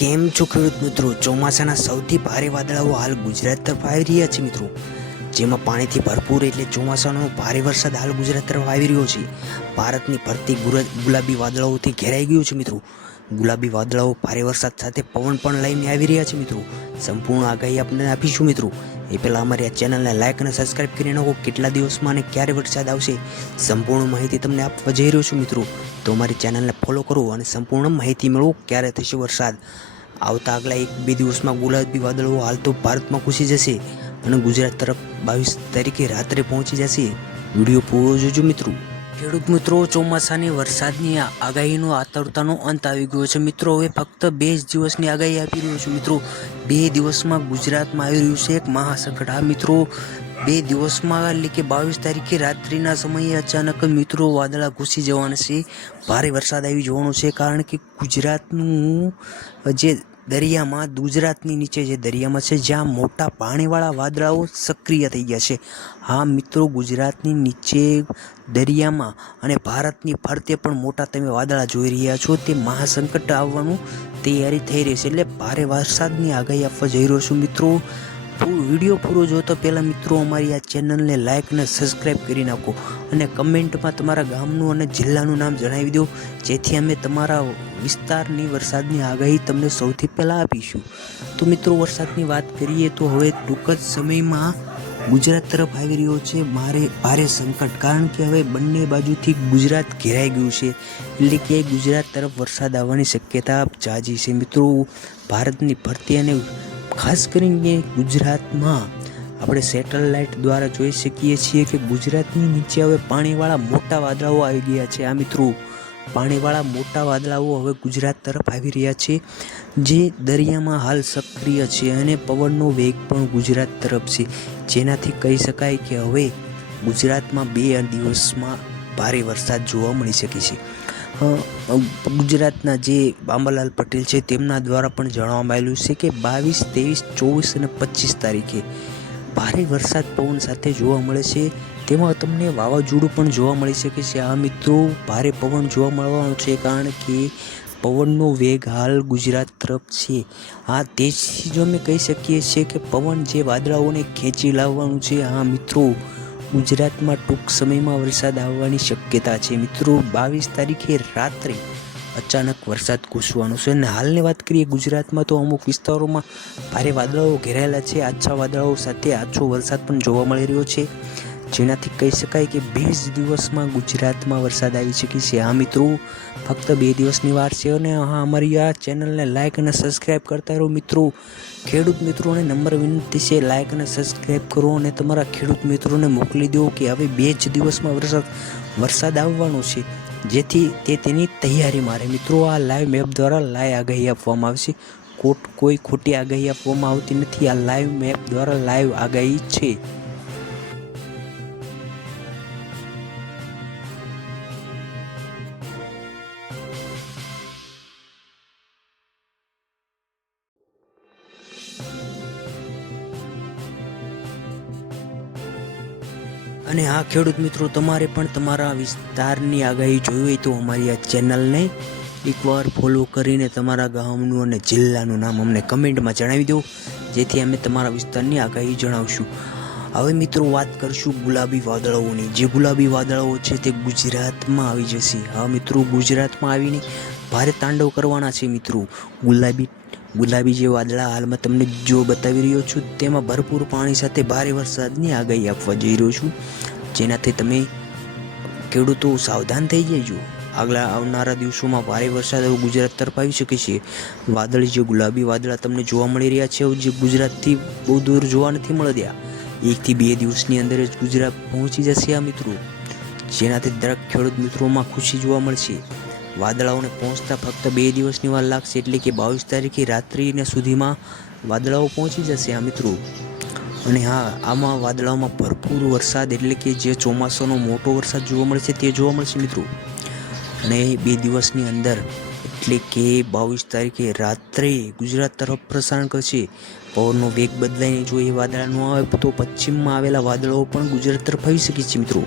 કેમ છો ખેડૂત મિત્રો? ચોમાસાના સૌથી ભારે વાદળાઓ હાલ ગુજરાત તરફ આવી રહ્યા છે મિત્રો, જેમાં પાણીથી ભરપૂર એટલે ચોમાસાનો ભારે વરસાદ હાલ ગુજરાત તરફ આવી રહ્યો છે. ભારતની ધરતી ગુલાબી વાદળાઓથી ઘેરાઈ ગયું છે મિત્રો. ગુલાબી વાદળાઓ ભારે વરસાદ સાથે પવન પણ લઈને આવી રહ્યા છે મિત્રો. સંપૂર્ણ આગાહી આપણે આપીશું મિત્રો. એ પહેલાં અમારી આ ચેનલને લાઇક અને સબસ્ક્રાઇબ કરી નાખો. કેટલા દિવસમાં અને ક્યારે વરસાદ આવશે સંપૂર્ણ માહિતી તમને આપવા જઈ રહ્યો છું મિત્રો. તો અમારી ચેનલને ફોલો કરો અને સંપૂર્ણ માહિતી મેળવો ક્યારે થશે વરસાદ. આવતા આગલા 1-2 દિવસમાં ગુલાબી વાદળો હાલ તો ભારતમાં ઘૂસી જશે અને ગુજરાત તરફ 22 તારીખે રાત્રે પહોંચી જશે. વિડીયો પૂરો જોજો મિત્રો. ખેડૂત મિત્રો, ચોમાસાની વરસાદની આગાહીનો આતુરતાનો અંત આવી ગયો છે મિત્રો. હવે ફક્ત 2 જ દિવસની આગાહી આપી રહ્યો છું મિત્રો. 2 દિવસમાં ગુજરાતમાં આવી રહ્યું છે એક મહાસંકટ. આ મિત્રો 2 દિવસમાં એટલે કે 22 તારીખે રાત્રિના સમયે અચાનક મિત્રો વાદળા ઘૂસી જવાના છે. ભારે વરસાદ આવી જવાનો છે, કારણ કે ગુજરાતનું જે દરિયામાં, ગુજરાતની નીચે જે દરિયામાં છે, જ્યાં મોટા પાણીવાળા વાદળાઓ સક્રિય થઈ ગયા છે. હા મિત્રો, ગુજરાતની નીચે દરિયામાં અને ભારતની ફરતે પણ મોટા તમે વાદળા જોઈ રહ્યા છો. તે મહાસંકટ આવવાનું તૈયારી થઈ રહી છે, એટલે ભારે વરસાદની આગાહી આપવા જઈ રહ્યો છું મિત્રો. વિડીયો પૂરો જોતો પહેલાં મિત્રો અમારી આ ચેનલને લાઇક અને સબસ્ક્રાઈબ કરી નાખો અને કમેન્ટમાં તમારા ગામનું અને જિલ્લાનું નામ જણાવી દો, જેથી અમે તમારા વિસ્તારની વરસાદની આગાહી તમને સૌથી પહેલાં આપીશું. તો મિત્રો, વરસાદની વાત કરીએ તો હવે ટૂંક જ સમયમાં ગુજરાત તરફ આવી રહ્યો છે ભારે સંકટ, કારણ કે હવે બંને બાજુથી ગુજરાત ઘેરાઈ ગયું છે, એટલે કે ગુજરાત તરફ વરસાદ આવવાની શક્યતા જાજી છે મિત્રો. ભારતની ફરતી અને ખાસ કરીને ગુજરાતમાં આપણે સેટેલાઇટ દ્વારા જોઈ શકીએ છીએ કે ગુજરાતની નીચે હવે પાણીવાળા મોટા વાદળાઓ આવી ગયા છે. આ મિત્રો, પાણીવાળા મોટા વાદળાઓ હવે ગુજરાત તરફ આવી રહ્યા છે, જે દરિયામાં હાલ સક્રિય છે અને પવનનો વેગ પણ ગુજરાત તરફ છે, જેનાથી કહી શકાય કે હવે ગુજરાતમાં 2 દિવસમાં ભારે વરસાદ જોવા મળી શકે છે. ગુજરાતના જે અંબાલાલ પટેલ છે તેમના દ્વારા પણ જણાવવામાં આવેલું છે કે 22, 23, 24 અને 25 તારીખે ભારે વરસાદ પવન સાથે જોવા મળે છે. તેમાં તમને વાવાઝોડું પણ જોવા મળી શકે છે. આ મિત્રો, ભારે પવન જોવા મળવાનો છે, કારણ કે પવનનો વેગ હાલ ગુજરાત તરફ છે. હા, તેથી જો અમે કહી શકીએ છીએ કે પવન જે વાદળાઓને ખેંચી લાવવાનું છે. હા મિત્રો, ગુજરાતમાં ટૂંક સમયમાં વરસાદ આવવાની શક્યતા છે મિત્રો. 22 તારીખે રાત્રે અચાનક વરસાદ ઘૂસવાનો છે. અને હાલની વાત કરીએ ગુજરાતમાં, તો અમુક વિસ્તારોમાં ભારે વાદળાઓ ઘેરાયેલા છે. આછા વાદળાઓ સાથે આછો વરસાદ પણ જોવા મળી રહ્યો છે, જેનાથી કહી શકાય કે 2 જ દિવસમાં ગુજરાતમાં વરસાદ આવી શકે છે. આ મિત્રો, ફક્ત 2 દિવસની વાર છે. અને હા, અમારી આ ચેનલને લાઇક અને સબસ્ક્રાઈબ કરતા રહો મિત્રો. ખેડૂત મિત્રોને નંબર વિનંતી છે, લાઇક અને સબસ્ક્રાઈબ કરો અને તમારા ખેડૂત મિત્રોને મોકલી દો કે હવે 2 જ દિવસમાં વરસાદ આવવાનો છે, જેથી તે તેની તૈયારી મારે મિત્રો. આ લાઈવ મેપ દ્વારા લાઈવ આગાહી આપવામાં આવશે. કોઈ ખોટી આગાહી આપવામાં આવતી નથી. આ લાઈવ મેપ દ્વારા લાઈવ આગાહી છે. અને હા ખેડૂત મિત્રો, તમારે પણ તમારા વિસ્તારની આગાહી જોઈ હોય તો અમારી આ ચેનલને એકવાર ફોલો કરીને તમારા ગામનું અને જિલ્લાનું નામ અમને કમેન્ટમાં જણાવી દો, જેથી અમે તમારા વિસ્તારની આગાહી જણાવશું. હવે મિત્રો, વાત કરશું ગુલાબી વાદળાઓની. જે ગુલાબી વાદળાઓ છે તે ગુજરાતમાં આવી જશે. હા મિત્રો, ગુજરાતમાં આવીને ભારે તાંડવ કરવાના છે મિત્રો. ગુલાબી જે વાદળા હાલમાં તમને જો બતાવી રહ્યો છું, તેમાં ભરપૂર પાણી સાથે ભારે વરસાદની આગાહી આપવા જઈ રહ્યો છું, જેનાથી તમે ખેડૂતો સાવધાન થઈ જજો. આવનારા દિવસોમાં ભારે વરસાદ હવે ગુજરાત તરફ આવી શકે છે. વાદળી જે ગુલાબી વાદળા તમને જોવા મળી રહ્યા છે, જે ગુજરાતથી બહુ દૂર જોવા નથી મળ્યા, 1 થી 2 દિવસની અંદર જ ગુજરાત પહોંચી જશે આ મિત્રો, જેનાથી દરેક ખેડૂત મિત્રોમાં ખુશી જોવા મળશે. વાદળાઓને પહોંચતા ફક્ત 2 દિવસની વાર લાગશે, એટલે કે 22 તારીખે રાત્રિને સુધીમાં વાદળાઓ પહોંચી જશે આ મિત્રો. અને હા, આમાં વાદળાઓમાં ભરપૂર વરસાદ, એટલે કે જે ચોમાસાનો મોટો વરસાદ જોવા મળશે તે જોવા મળશે મિત્રો. અને 2 દિવસની અંદર, એટલે કે 22 તારીખે રાત્રે ગુજરાત તરફ પ્રસારણ કરશે. પવનનો વેગ બદલાઈને જો એ વાદળા ન આવે તો પશ્ચિમમાં આવેલા વાદળાઓ પણ ગુજરાત તરફ આવી શકે છે મિત્રો.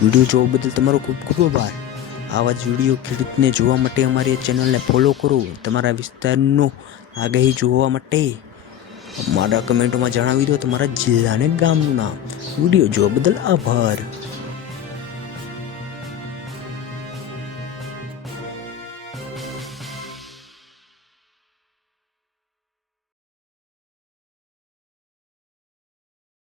વિડીયો જોવા બદલ તમારો ખૂબ ખૂબ આભાર. આવા જ વિડીયો ખેડૂતને જોવા માટે અમારી ચેનલને ફોલો કરો. તમારા વિસ્તારનો આગાહી જોવા માટે મારા કમેન્ટોમાં જણાવી દો તમારા જિલ્લા અને ગામનું નામ. વિડીયો જોવા બદલ આભાર.